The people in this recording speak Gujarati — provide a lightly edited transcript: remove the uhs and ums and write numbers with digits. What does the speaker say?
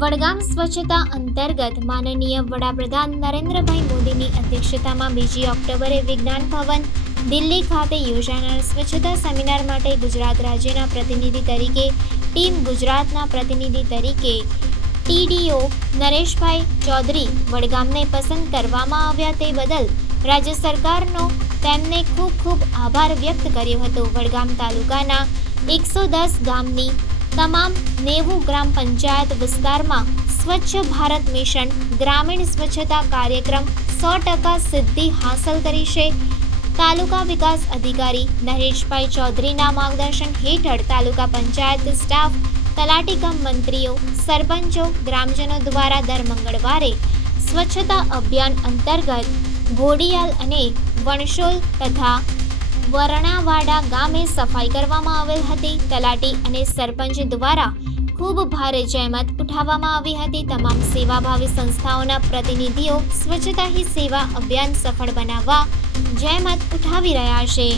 વડગામ સ્વચ્છતા અંતર્ગત માનનીય વડાપ્રધાન નરેન્દ્રભાઈ મોદીની અધ્યક્ષતામાં 2 ઓક્ટોબરે વિજ્ઞાન ભવન દિલ્હી ખાતે યોજાનાર સ્વચ્છતા સેમિનાર માટે ગુજરાત રાજ્યના પ્રતિનિધિ તરીકે ટીમ ગુજરાતના પ્રતિનિધિ તરીકે ટીડીઓ નરેશભાઈ ચૌધરી વડગામને પસંદ કરવામાં આવ્યા તે બદલ રાજ્ય સરકારનો તેમને ખૂબ આભાર વ્યક્ત કર્યો હતો। વડગામ તાલુકાના 110 ગામની તમામ 90 ગ્રામ પંચાયત વિસ્તારમાં સ્વચ્છ ભારત મિશન ગ્રામીણ સ્વચ્છતા કાર્યક્રમ 100% સિદ્ધિ હાંસલ કરી છે। તાલુકા વિકાસ અધિકારી નરેશભાઈ ચૌધરીના માર્ગદર્શન હેઠળ તાલુકા પંચાયત સ્ટાફ, તલાટી કમ મંત્રીઓ, સરપંચો, ગ્રામજનો દ્વારા દર મંગળવારે સ્વચ્છતા અભિયાન અંતર્ગત ઘોડિયાલ અને વણશોલ તથા વરણાવાડા ગામે સફાઈ કરવામાં આવેલ હતી। તલાટી અને સરપંચ દ્વારા ખૂબ ભારે જહેમત ઉઠાવવામાં આવી હતી। તમામ સેવાભાવી સંસ્થાઓના પ્રતિનિધિઓ સ્વચ્છતા હી સેવા અભિયાન સફળ બનાવવા જહેમત ઉઠાવી રહ્યા છે।